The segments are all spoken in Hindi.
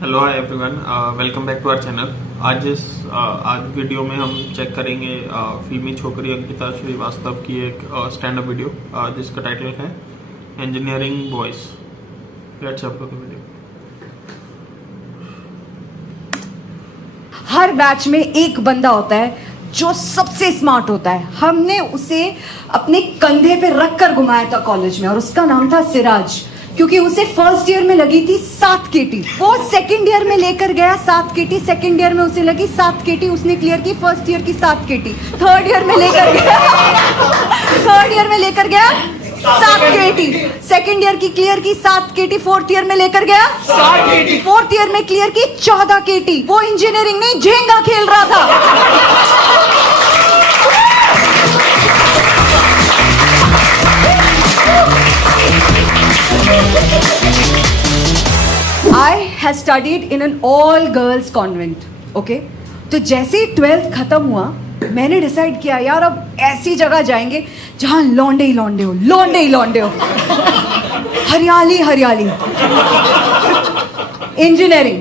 Hello hi everyone, welcome back to our channel. आज वीडियो में हम चेक करेंगे फिल्मी छोकरी अंकिता श्रीवास्तव की एक स्टैंड अप वीडियो जिसका टाइटल है engineering boys. Let's upload the video. Her batch में एक बंदा होता है जो सबसे स्मार्ट होता है। हमने उसे अपने कंधे पे रख कर घुमाया था कॉलेज में और उसका नाम था सिराज, क्योंकि उसे फर्स्ट ईयर में लगी थी 7 केटी। वो सेकंड ईयर में लेकर गया 7 केटी, सेकंड ईयर में उसे लगी 7 केटी, उसने क्लियर की फर्स्ट ईयर की 7 केटी। थर्ड ईयर में लेकर गया 7 केटी, सेकंड ईयर की क्लियर की 7 केटी, फोर्थ ईयर में लेकर गया 7 केटी, फोर्थ ईयर में क्लियर की 14 केटी। वो इंजीनियरिंग नहीं झेंगा खेल रहा था। I have studied in an all girls convent, okay? तो जैसे ही 12th खत्म हुआ मैंने डिसाइड किया यार अब ऐसी जगह जाएंगे जहां लौंडे ही लौंडे हो, लौंडे ही लौंडे हो, हरियाली हरियाली। Engineering.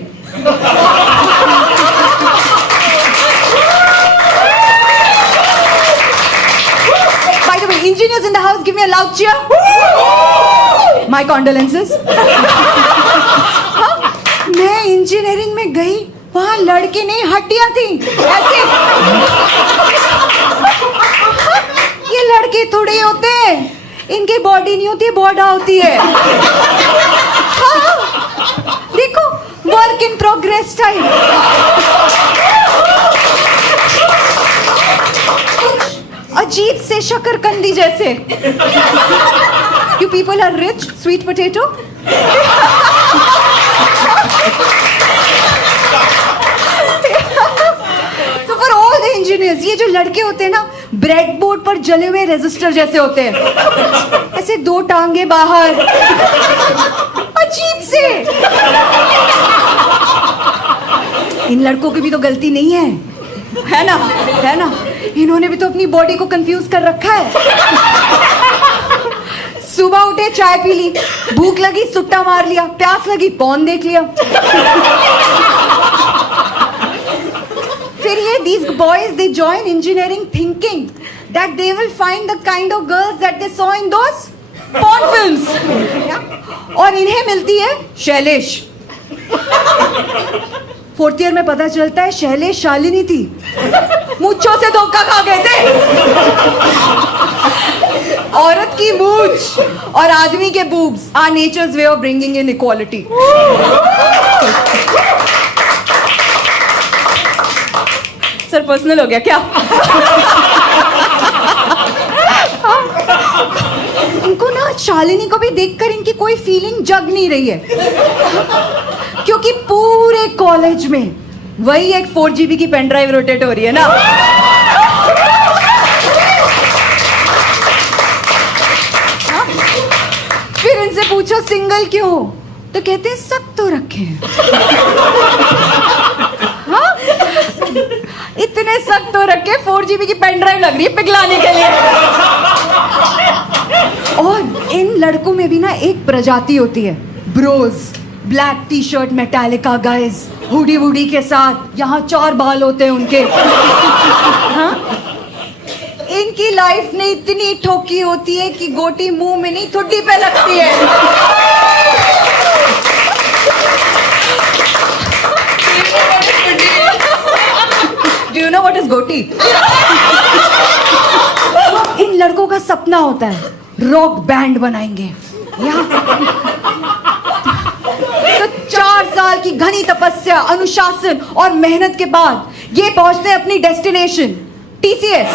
By the way, engineers in the house, give me a loud cheer. My condolences. मैं इंजीनियरिंग में गई, वहां लड़के नहीं हड्डियां थी ऐसे। ये लड़के थोड़े होते हैं, इनकी बॉडी नहीं होती, बॉडा होती है। हाँ, देखो वर्क इन प्रोग्रेस टाइम। अजीब से शकरकंदी जैसे। You people are rich, sweet potato. So for all the engineers, ये जो लड़के होते हैं ना, ब्रेड बोर्ड पर जले हुए रेजिस्टर जैसे होते हैं, ऐसे 2 टांगे बाहर, अजीब से। इन लड़कों की भी तो गलती नहीं है ना? है ना? इन्होंने भी तो अपनी बॉडी को कंफ्यूज कर रखा है। सुबह उठे चाय पी ली, भूख लगी सुट्टा मार लिया, प्यास लगी पॉर्न देख लिया। फिर ये these boys they join engineering thinking that they will find the kind of girls that they saw in those porn films, और इन्हें मिलती है शैलेश। फोर्थ ईयर में पता चलता है शैलेश शालिनी थी, मूंछों से धोखा खा गए थे। औरत की मूंछ और आदमी के boobs are nature's way of bringing in equality. Sir personal हो गया क्या? इनको ना शालिनी को भी देखकर इनकी कोई फीलिंग जग नहीं रही है, क्योंकि पूरे कॉलेज में वही एक 4 GB की पेन ड्राइव रोटेट हो रही है ना। हाँ? फिर इनसे पूछो सिंगल क्यों, तो कहते हैं सब तो रखे हैं। हाँ? इतने सख्त तो रखे 4 GB की पेन ड्राइव लग रही है पिघलाने के लिए। और इन लड़कों में भी ना एक प्रजाति होती है, bros, black T shirt Metallica guys, hoodie woody के साथ, यहाँ 4 बाल होते हैं उनके। हाँ? इनकी लाइफ ने इतनी ठोकी होती है कि गोटी मुंह में नहीं ठुड्डी पे लगती है। Do you know what is गोटी? इन लड़कों का सपना होता है रॉक बैंड बनाएंगे, या तो 4 साल की घनी तपस्या, अनुशासन और मेहनत के बाद ये पहुंचते हैं अपनी डेस्टिनेशन TCS।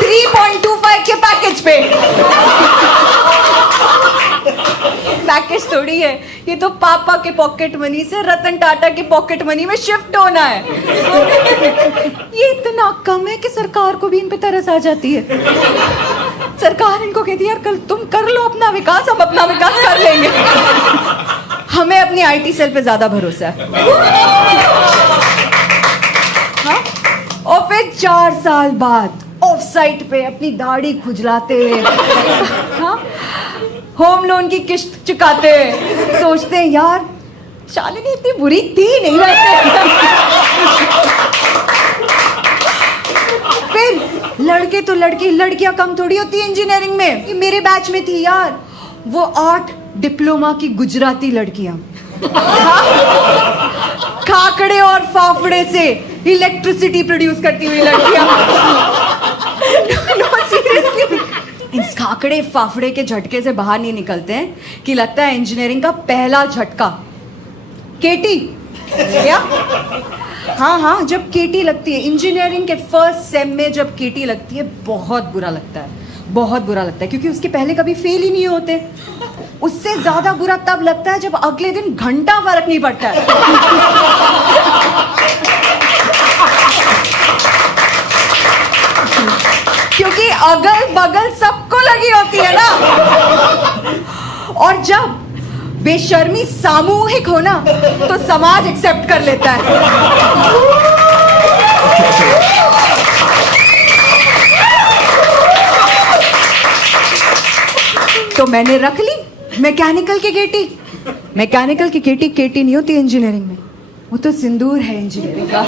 3.25 के पैकेज पे। पैकेज थोड़ी है ये, तो पापा के पॉकेट मनी से रतन टाटा के पॉकेट मनी में शिफ्ट होना है। ये इतना कम है कि सरकार को भी इन पे तरस आ जाती है। सरकार इनको कहती है यार कल तुम कर लो अपना विकास, हम अपना विकास कर लेंगे। हमें अपनी IT सेल पे ज्यादा भरोसा है। हाँ? और फिर 4 साल बाद ऑफ साइट पे अपनी दाढ़ी खुजलाते हुए, हाँ, होम लोन की किस्त चुकाते हुए सोचते हैं यार शालिनी इतनी बुरी थी नहीं वैसे। फिर लड़के तो लड़के, लड़कियां कम थोड़ी होती है इंजीनियरिंग में। ये मेरे बैच में थी यार वो 8 डिप्लोमा की गुजराती लड़कियां, खाकड़े और फाफड़े से इलेक्ट्रिसिटी प्रोड्यूस करती हुई लड़कियां। नो सीरियसली, इस खाकड़े फाफड़े के झटके से बाहर नहीं निकलते हैं कि लगता है इंजीनियरिंग का पहला झटका केटी, क्या? हाँ, जब केटी लगती है इंजीनियरिंग के फर्स्ट सेम में, जब केटी लगती है बहुत बुरा लगता है, बहुत बुरा लगता है, क्योंकि उसके पहले कभी फेल ही नहीं होते। उससे ज्यादा बुरा तब लगता है जब अगले दिन घंटा फर्क नहीं पड़ता है। क्योंकि अगल बगल सबको लगी होती है ना, और जब बेशर्मी सामूहिक हो ना तो समाज एक्सेप्ट कर लेता है। तो मैंने रख ली मैकेनिकल की केटी। मैकेनिकल की केटी केटी नहीं होती इंजीनियरिंग में, वो तो सिंदूर है इंजीनियरिंग का।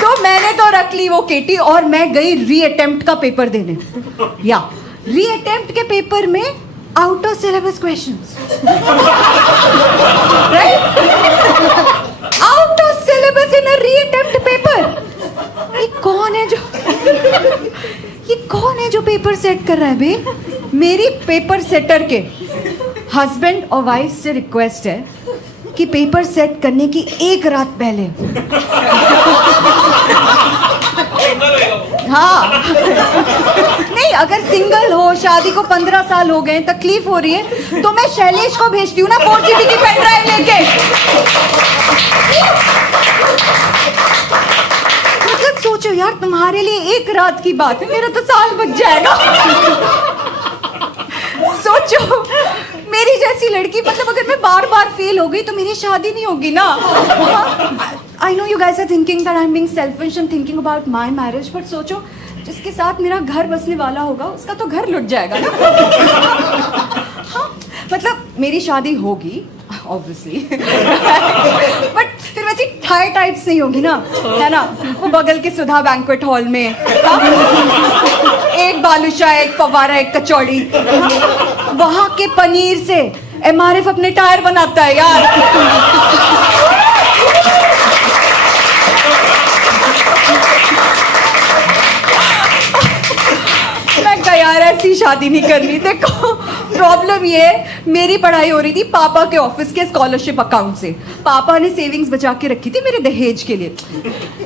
तो मैंने तो रख ली वो केटी और मैं गई री अटेम्प्ट का पेपर देने। या री अटेम्प्ट के पेपर में out of syllabus questions, right? Out of syllabus in a re attempt paper. ये कौन है जो पेपर सेट कर रहा है बे? मेरी पेपर सेटर के हस्बैंड और वाइफ से रिक्वेस्ट है कि पेपर सेट करने की एक रात पहले, हाँ, नहीं, अगर सिंगल हो, शादी को 15 साल हो गए, तकलीफ हो रही है, तो मैं शैलेश को भेजती हूँ ना 4 GB की पेन ड्राइव लेके। मतलब सोचो यार, तुम्हारे लिए एक रात की बात है, मेरा तो साल बच जाएगा। सोचो मेरी जैसी लड़की, मतलब अगर मैं बार बार फेल हो गई तो मेरी शादी नहीं होगी ना। I know you guys are thinking that I'm being selfish and thinking about my marriage, but सोचो जिसके साथ मेरा घर बसने वाला होगा उसका तो घर लुट जाएगा ना। हाँ, मतलब मेरी शादी होगी ऑब्वियसली, बट फिर वैसी थाई टाइप्स नहीं होगी ना, है ना? वो बगल के सुधा बैंक्वेट हॉल में, हाँ? एक बालूशाह, एक फवारा, एक कचौड़ी, हाँ? वहां के पनीर से MRF अपने टायर बनाता है यार। मैं कहा यार ऐसी शादी नहीं करनी। देखो प्रॉब्लम ये है, मेरी पढ़ाई हो रही थी पापा के ऑफिस के स्कॉलरशिप अकाउंट से। पापा ने सेविंग्स बचा के रखी थी मेरे दहेज के लिए,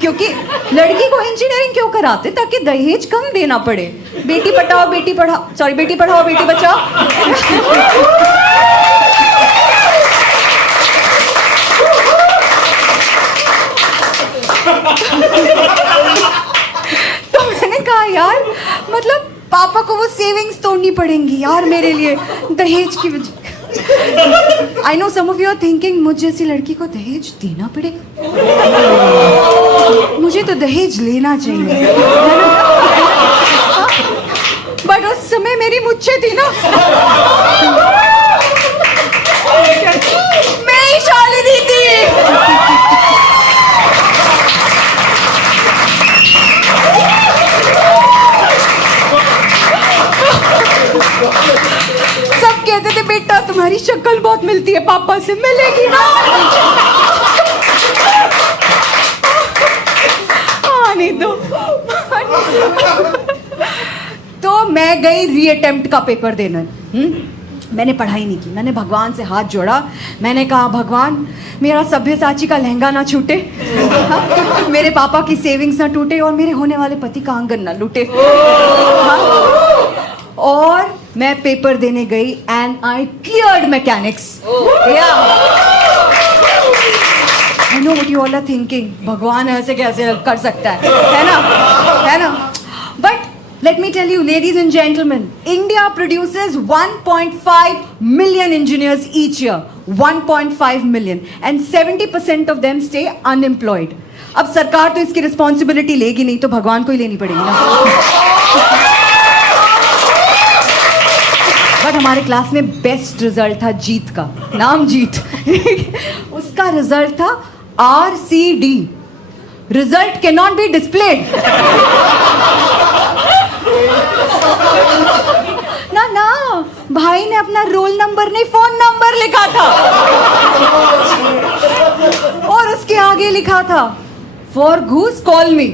क्योंकि लड़की को इंजीनियरिंग क्यों कराते? ताकि दहेज कम देना पड़े। बेटी बचाओ बेटी पढ़ाओ, सॉरी, बेटी पढ़ाओ बेटी बचाओ। तो मैंने कहा यार, मतलब पापा को वो सेविंग्स तोड़नी पड़ेंगी यार मेरे लिए दहेज की वजह। I know some of you are thinking मुझ जैसी लड़की को दहेज देना पड़ेगा, मुझे तो दहेज लेना चाहिए, बट उस समय मेरी मुच्छे थी ना, मैं ही शालिनी थी। सब कहते थे बेटा तुम्हारी शक्ल बहुत मिलती है पापा से, मिलेगी ना? हाँ, नहीं तो मैं गई री अटेम्प्ट का पेपर देने। मैंने पढ़ाई नहीं की, मैंने भगवान से हाथ जोड़ा। मैंने कहा भगवान मेरा सभ्यसाची का लहंगा ना छूटे, हाँ? मेरे पापा की सेविंग्स ना टूटे और मेरे होने वाले पति का आंगन ना लूटे, हाँ? और मैं पेपर देने गई and I cleared mechanics. I know what you all are thinking, भगवान ऐसे कैसे कर सकता है ना? But Let me tell you, ladies and gentlemen, India produces 1.5 million engineers each year. 1.5 million. And 70% of them stay unemployed. अब सरकार तो इसकी रिस्पॉन्सिबिलिटी लेगी नहीं, तो भगवान को ही लेनी पड़ेगी ना. बट हमारे क्लास में बेस्ट रिजल्ट था जीत का. नाम जीत. उसका रिजल्ट था RCD. Result can not be displayed. ना ना, भाई ने अपना रोल नंबर नहीं, फोन नंबर लिखा था. और उसके आगे लिखा था, फॉर घूस कॉल मी.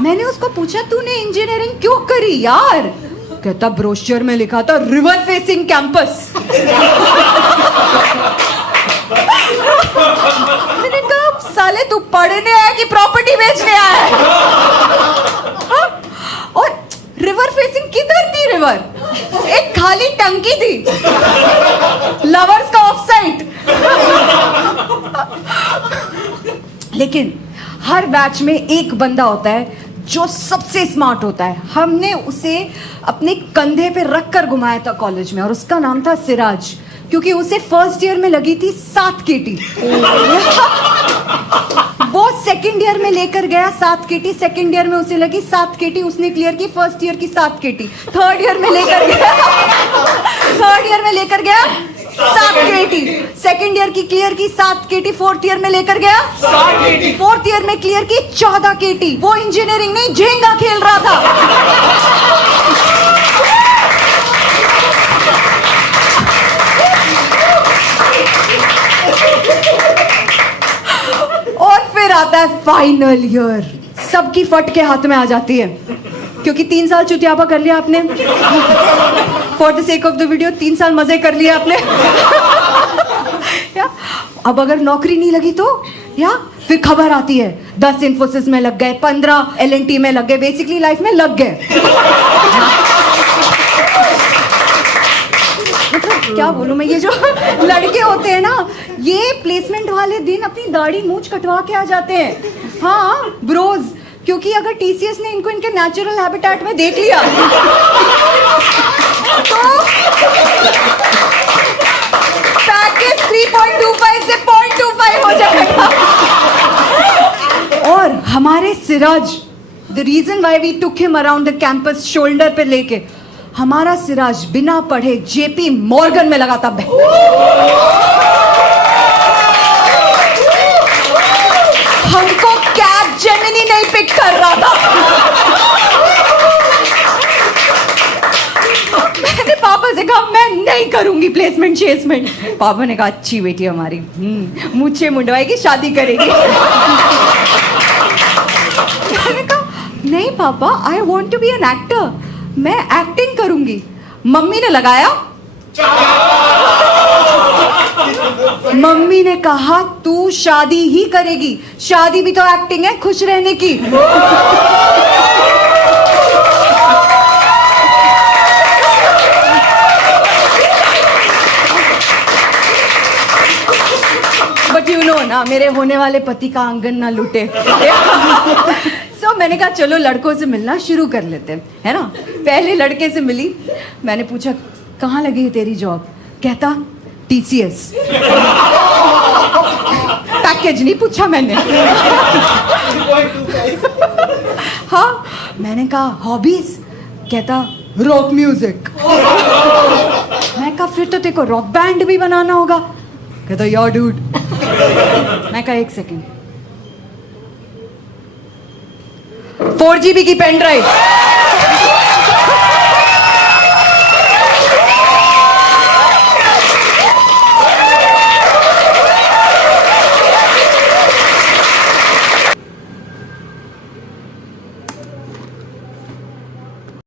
मैंने उसको पूछा, तूने इंजीनियरिंग क्यों करी यार? कहता, ब्रोशर में लिखा था रिवर फेसिंग कैंपस. मैंने कहा, साले तू पढ़ने आया कि प्रॉपर्टी बेचने आया है? और रिवर फेसिंग किधर थी? रिवर एक खाली टंकी थी, लवर्स का ऑफ साइट. लेकिन हर बैच में एक बंदा होता है जो सबसे स्मार्ट होता है. हमने उसे अपने कंधे पे रख कर घुमाया था कॉलेज में, और उसका नाम था सिराज, क्योंकि उसे फर्स्ट ईयर में लगी थी 7 केटी. वो सेकंड ईयर में लेकर गया 7 केटी. सेकंड ईयर में उसे लगी 7 केटी, उसने क्लियर की. फर्स्ट ईयर की 7 केटी. थर्ड ईयर में लेकर गया 7 केटी. सेकंड ईयर की क्लियर की 7 केटी. फोर्थ ईयर में लेकर गया 7 केटी. फोर्थ ईयर में क्लियर की 14 केटी. वो इंजीनियरिंग नहीं, झेंगा खेल रहा था. और फिर आता है फाइनल ईयर. सबकी फट के हाथ में आ जाती है, क्योंकि 3 साल चुतियापा कर लिया आपने. For the sake of the video 3 साल मजे कर लिए आपने. या अब अगर नौकरी नहीं लगी तो या फिर खबर आती है 10 इन्फोसिस में लग गए, 15 LNT में लग गए, बेसिकली लाइफ में लग गए. मतलब क्या बोलूं मैं, ये जो लड़के होते हैं ना, ये प्लेसमेंट वाले दिन अपनी दाढ़ी मूंछ कटवा के आ जाते हैं. हाँ ब्रोज, क्योंकि अगर TCS ने इनको इनके नेचुरल हैबिटेट में देख लिया तो पैकेज 3.25 से 0.25 हो जाएगा. और हमारे Siraj, the reason why we took him around the campus shoulder पे लेके, हमारा सिराज बिना पढ़े JP मॉर्गन में लगा था. हमको कैब जेमिनी नहीं पिक कर रहा था. मैंने पापा से कहा, मैं नहीं करूंगी प्लेसमेंट शेसमेंट. पापा ने कहा, अच्छी बेटी हमारी, मुझे मुंडवाएगी, शादी करेगी. मैंने कहा, नहीं पापा, I want to be an actor, मैं एक्टिंग करूंगी. मम्मी ने लगाया. मम्मी ने कहा, तू शादी ही करेगी. शादी भी तो एक्टिंग है, खुश रहने की. बट यू नो ना, मेरे होने वाले पति का आंगन ना लूटे. So, मैंने कहा चलो लड़कों से मिलना शुरू कर लेते हैं, है ना. पहले लड़के से मिली. मैंने पूछा, कहाँ लगी है तेरी जॉब? कहता, TCS. पैकेज नहीं पूछा मैंने. हाँ. मैंने कहा, हॉबीज? कहता, रॉक म्यूजिक. मैं कहा, फिर तो तेरे को रॉक बैंड भी बनाना होगा. कहता, यार डूड. मैं कहा, 1 सेकेंड, 4 GB की पेन ड्राइव.